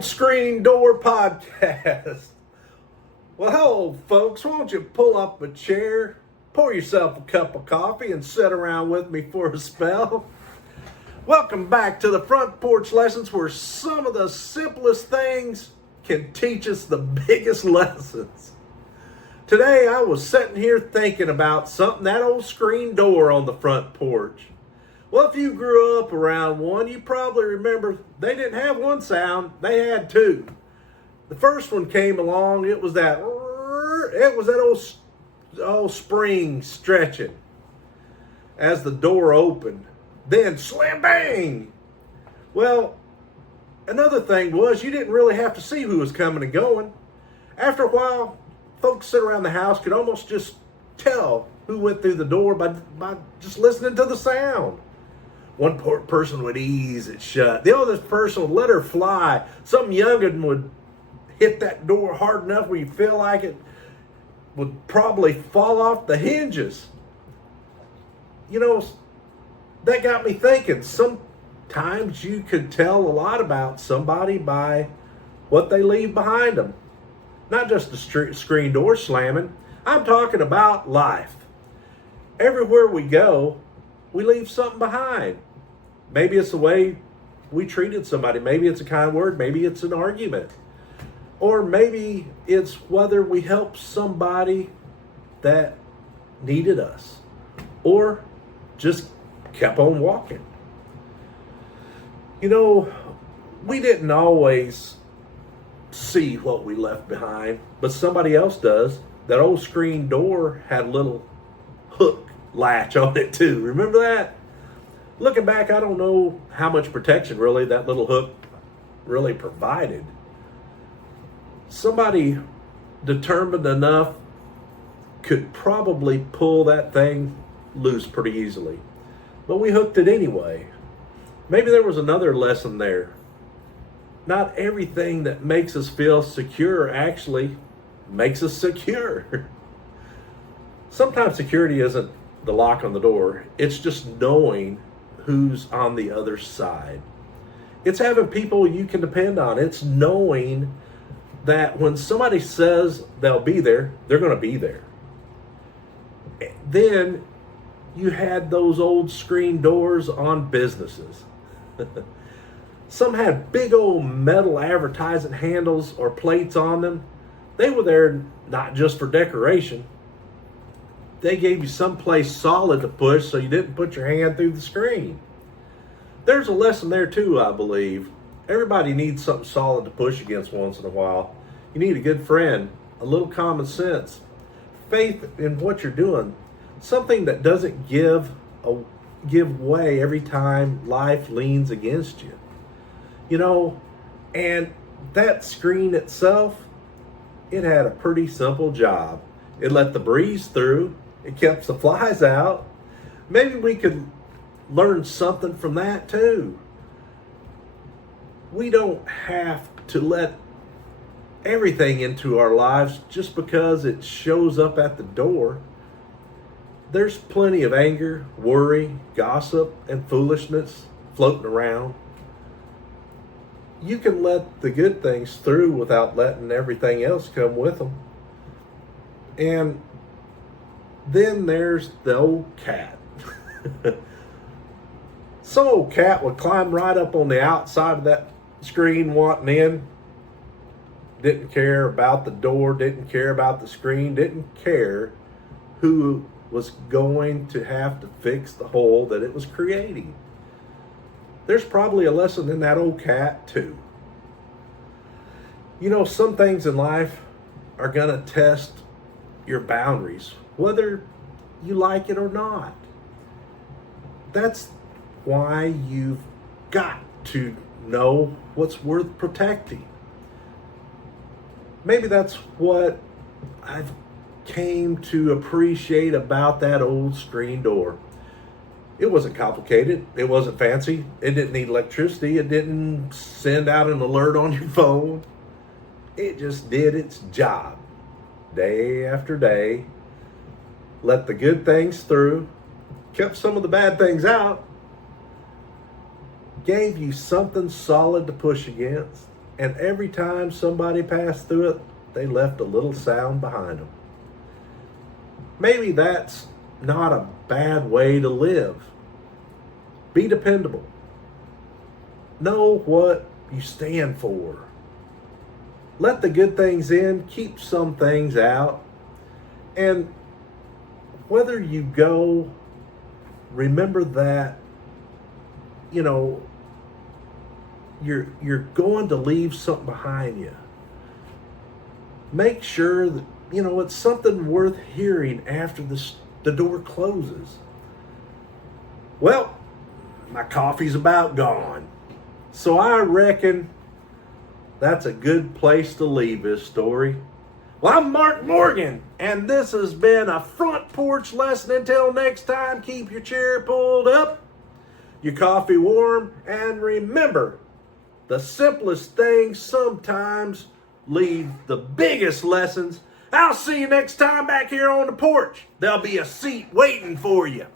Old Screen Door Podcast. Well, hello, folks. Won't you pull up a chair, pour yourself a cup of coffee, and sit around with me for a spell? Welcome back to the Front Porch Lessons, where some of the simplest things can teach us the biggest lessons. Today, I was sitting here thinking about something, that old screen door on the front porch. Well, if you grew up around one, you probably remember they didn't have one sound, they had two. The first one came along, it was that old spring stretching as the door opened. Then slam bang! Well, another thing was you didn't really have to see who was coming and going. After a while, folks sitting around the house could almost just tell who went through the door by just listening to the sound. One person would ease it shut. The other person would let her fly. Some young'un would hit that door hard enough where you feel like it would probably fall off the hinges. You know, that got me thinking. Sometimes you could tell a lot about somebody by what they leave behind them. Not just the screen door slamming. I'm talking about life. Everywhere we go, we leave something behind. Maybe it's the way we treated somebody. Maybe it's a kind word. Maybe it's an argument. Or maybe it's whether we helped somebody that needed us. Or just kept on walking. You know, we didn't always see what we left behind, but somebody else does. That old screen door had a little hook latch on it too. Remember that? Looking back, I don't know how much protection really that little hook really provided. Somebody determined enough could probably pull that thing loose pretty easily. But we hooked it anyway. Maybe there was another lesson there. Not everything that makes us feel secure actually makes us secure. Sometimes security isn't the lock on the door. It's just knowing who's on the other side. It's having people you can depend on. It's knowing that when somebody says they'll be there, they're going to be there. Then you had those old screen doors on businesses. Some had big old metal advertising handles or plates on them. They were there not just for decoration. They gave you someplace solid to push so you didn't put your hand through the screen. There's a lesson there too, I believe. Everybody needs something solid to push against once in a while. You need a good friend, a little common sense, faith in what you're doing, something that doesn't give way every time life leans against you. You know, and that screen itself, it had a pretty simple job. It let the breeze through. It kept the flies out. Maybe we could learn something from that too. We don't have to let everything into our lives just because it shows up at the door. There's plenty of anger, worry, gossip, and foolishness floating around. You can let the good things through without letting everything else come with them. And then there's the old cat. Some old cat would climb right up on the outside of that screen wanting in. Didn't care about the door, didn't care about the screen, didn't care who was going to have to fix the hole that it was creating. There's probably a lesson in that old cat too. You know, some things in life are going to test your boundaries, whether you like it or not. That's why you've got to know what's worth protecting. Maybe that's what I've came to appreciate about that old screen door. It wasn't complicated. It wasn't fancy. It didn't need electricity. It didn't send out an alert on your phone. It just did its job day after day. Let the good things through. Kept some of the bad things out. Gave you something solid to push against. And every time somebody passed through it, they left a little sound behind them. Maybe that's not a bad way to live. Be dependable. Know what you stand for. Let the good things in, keep some things out. And whether you go, remember that, you're going to leave something behind you. Make sure that, it's something worth hearing after the door closes. Well, my coffee's about gone. So I reckon that's a good place to leave this story. Well, I'm Mark Morgan, and this has been a Front Porch Lesson. Until next time, keep your chair pulled up, your coffee warm, and remember, the simplest things sometimes leave the biggest lessons. I'll see you next time back here on the porch. There'll be a seat waiting for you.